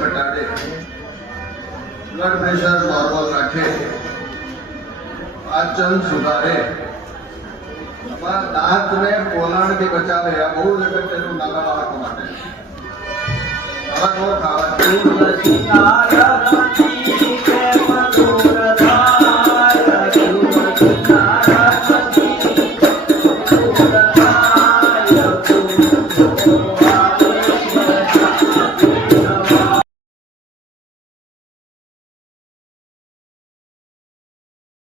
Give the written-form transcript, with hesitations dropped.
ઘટાડે, blood pressure normal રાખે, પાચન સુધારે, દાંતને પોલાણથી બચાવે. આ બહુ જ અગત્યનું નાના બાળકો માટે. બાળકો ખાવા